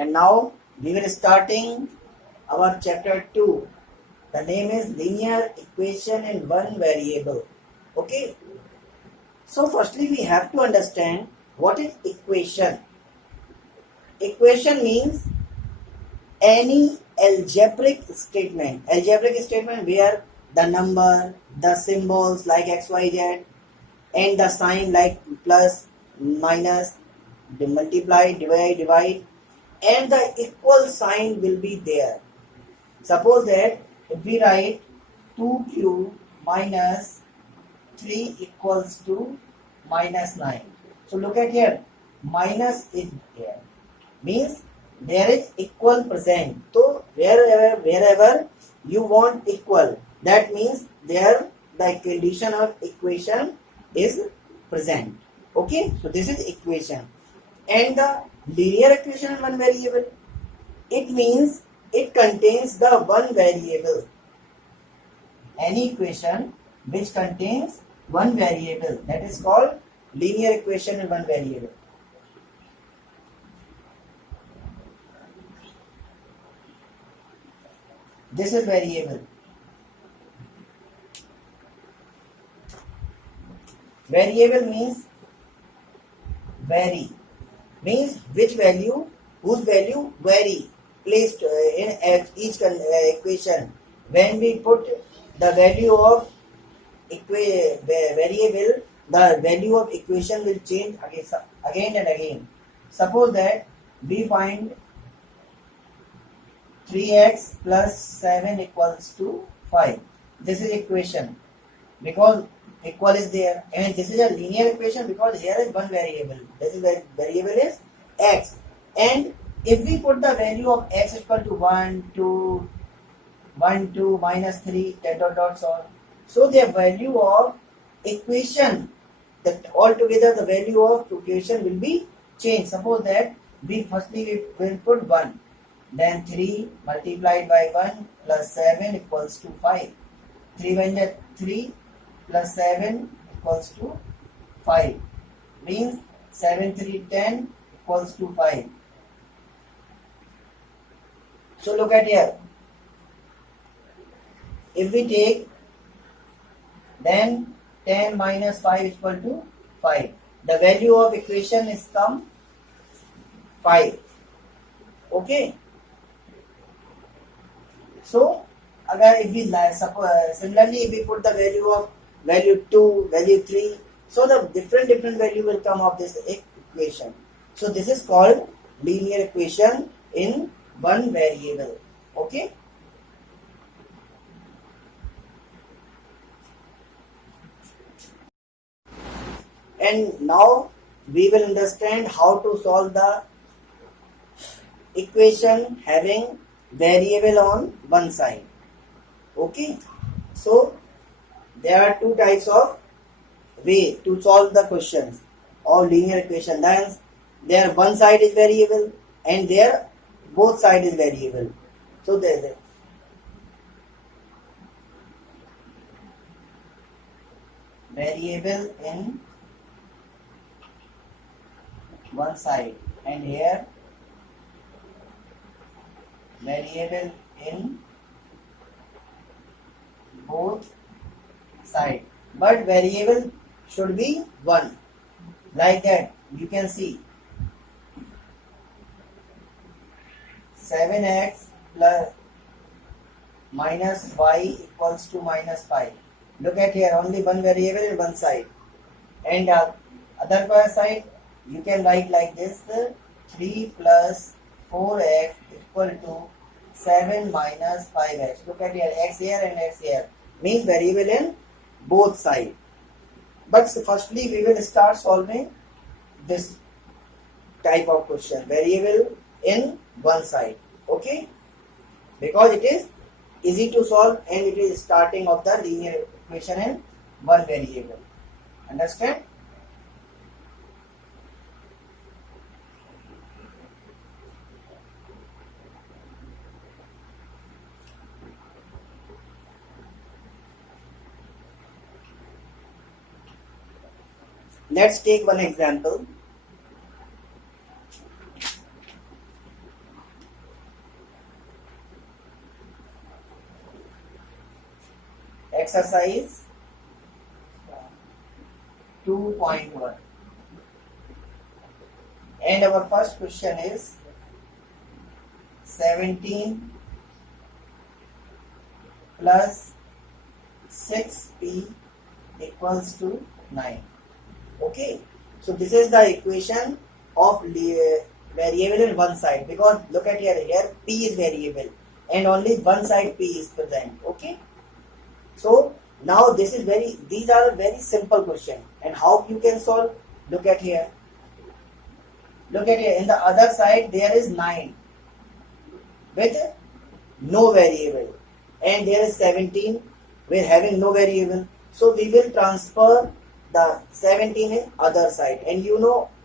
And now we will starting our chapter 2. The name is linear equation in one variable. Okay. So firstly we have to understand what is equation. Equation means any algebraic statement. Algebraic statement where the number, the symbols like x, y, z, and the sign like plus, minus, multiply, divide, and the equal sign will be there. Suppose that if we write 2q minus 3 equals to minus 9. So look at here, minus is there, means there is equal present. So wherever you want equal, that means there the condition of equation is present. Okay, so this is equation. And the linear equation in one variable, it means it contains the one variable. Any equation which contains one variable, that is called linear equation in one variable. This is variable. Variable means vary, means which value, whose value vary, placed in each equation. When we put the value of variable, the value of equation will change again and again. Suppose that we find 3x plus 7 equals to 5. This is equation because equal is there, and this is a linear equation because here is one variable. This is variable is x, and if we put the value of x equal to 1, 2, 1, 2, minus 3, dot dot so on. So the value of equation, that altogether the value of equation will be changed. Suppose that we firstly will put 1, then 3 multiplied by 1 plus 7 equals to 5. 3 when that 3 plus 7 equals to 5, means 7 3 10 equals to 5. So look at here, if we take, then 10 minus 5 equal to 5. The value of equation is come 5. Okay. So अगर if we similarly if we put the value 2, value 3, so the different value will come of this equation. So this is called linear equation in one variable. Okay. And now we will understand how to solve the equation having variable on one side. Okay, so there are two types of way to solve the questions of linear equation. That is, there one side is variable and there both side is variable. So there is variable in one side and here variable in both sides, but variable should be one, like that. You can see 7x plus minus y equals to minus 5. Look at here, only one variable in one side, and other side you can write like this, 3 plus 4x equal to 7 minus 5x. Look at here, x here and x here, means variable in both sides. But firstly we will start solving this type of question, variable in one side. Okay, because it is easy to solve and it is starting of the linear equation in one variable. Understand? Let's take one example. exercise 2.1, and our first question is 17 plus 6p equals to 9. Okay, so this is the equation of variable in one side, because look at here p is variable and only one side p is present. Okay, so now these are very simple question, and how you can solve? Look at here, in the other side there is 9 with no variable, and there is 17 with having no variable. So we will transfer the 17 in other side, and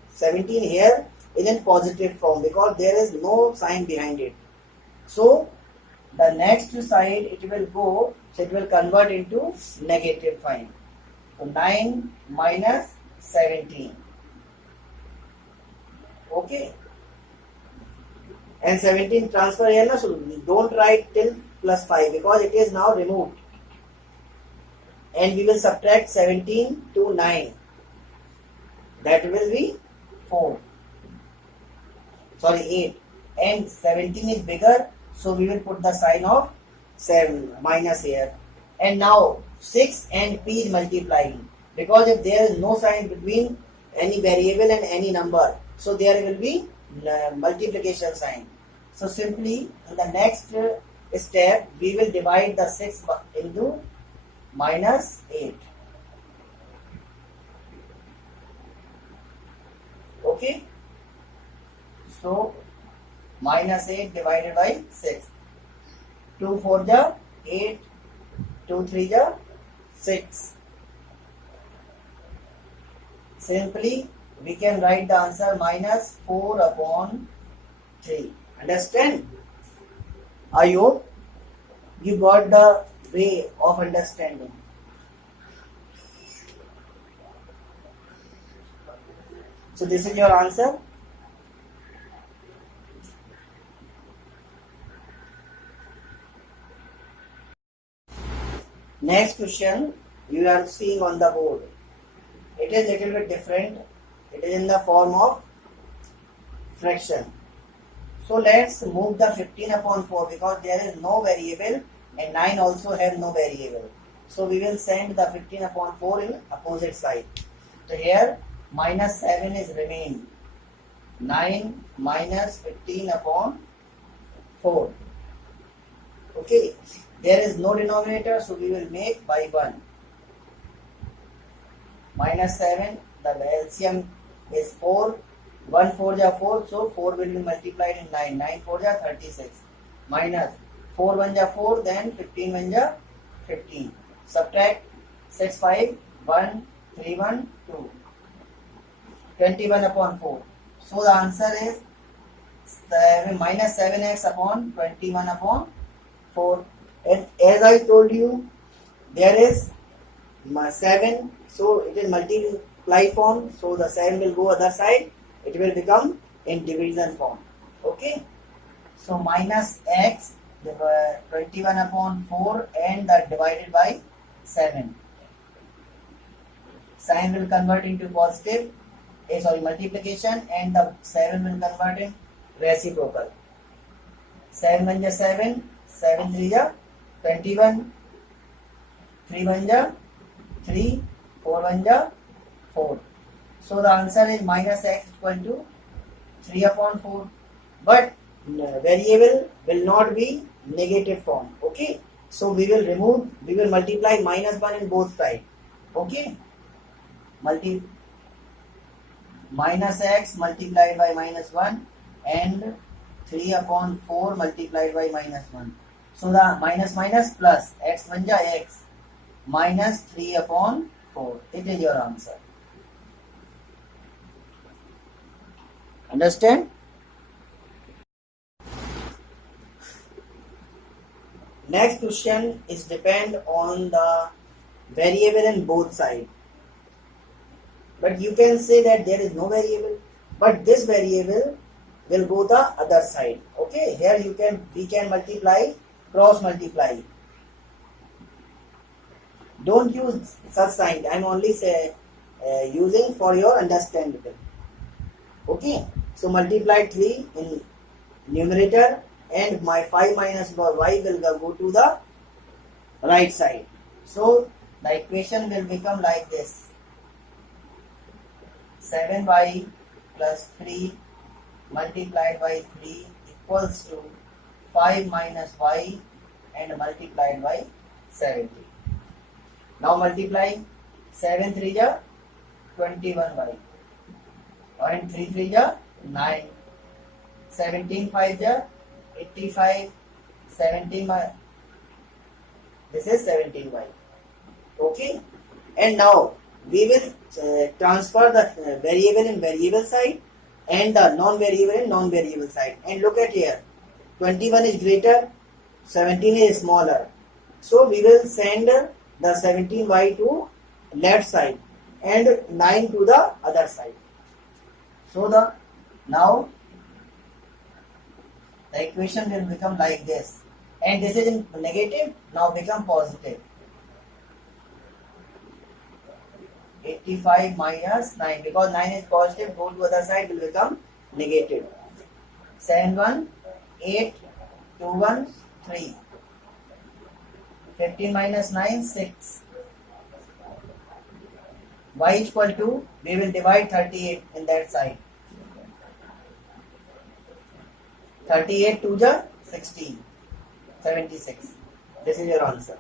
17 here is in positive form because there is no sign behind it. So the next side it will go, so it will convert into negative sign. So 9 minus 17. Okay, and 17 transfer here, so don't write till plus 5 because it is now removed, and we will subtract 17 to 9, that will be 4, sorry 8, and 17 is bigger, so we will put the sign of 7 minus here. And now 6 and p is multiplying, because if there is no sign between any variable and any number, so there will be multiplication sign. So simply in the next step we will divide the 6 into minus 8. Okay, so minus 8 divided by 6. 2 4 ja 8, 2 3 ja 6. Simply we can write the answer minus 4 upon 3. Understand? I hope you got the way of understanding. So this is your answer. Next question you are seeing on the board. It is little bit different. It is in the form of fraction. So let's move the 15 upon 4 because there is no variable and 9 also have no variable. So we will send the 15 upon 4 in opposite side. So here minus 7 is remained. 9 minus 15 upon 4. Okay, there is no denominator, so we will make by 1. Minus 7, the LCM is 4. 1 4 ja 4, so 4 will be multiplied in 9. 9 4 ja 36. Minus 4 1 ja 4, then 15 1 ja 15. Subtract 6 5, 1 3 1 2. 21 upon 4. So the answer is minus 7x upon 21 upon 4. And as I told you, there is 7, so it is multiply form, so the 7 will go other side, it will become in division form. Okay, so minus x 21 upon 4 and the divided by 7. Sign will convert into positive, multiplication, and the 7 will convert in reciprocal. 7 1 ja 7, 7 3 ja 21, 3 1 ja 3, 4 1 ja 4. So the answer is minus x equal to 3 upon 4. But variable will not be negative form. Okay, so we will multiply minus 1 in both sides. Okay, minus x multiplied by minus 1 and 3 upon 4 multiplied by minus 1. So the minus minus plus x 1 ja x minus 3 upon 4. It is your answer. Understand? Next question is depend on the variable in both sides. But you can say that there is no variable, but this variable will go the other side. Okay, here we can multiply, cross multiply. Don't use such sign. I'm only using for your understanding. Okay, so multiply 3 in numerator, and my 5 minus y will go to the right side. So the equation will become like this: 7y plus 3 multiplied by 3 equals to 5 minus y and multiplied by 70. Now multiply 7 3 ja 21y and 3 3 ja 9, 17 5 ja 85, 17y, this is 17y. Okay, and now we will transfer the variable in variable side and the non-variable in non-variable side. And look at here, 21 is greater, 17 is smaller. So we will send the 17y to left side and 9 to the other side. So now the equation will become like this, and this is in negative, now become positive. 85 minus 9, because 9 is positive, go to other side, will become negative. 7 1 8 2 1 3, 15 minus 9 6. Y equal to, we will divide 38 in that side. 38 to the 16, 76. This is your answer.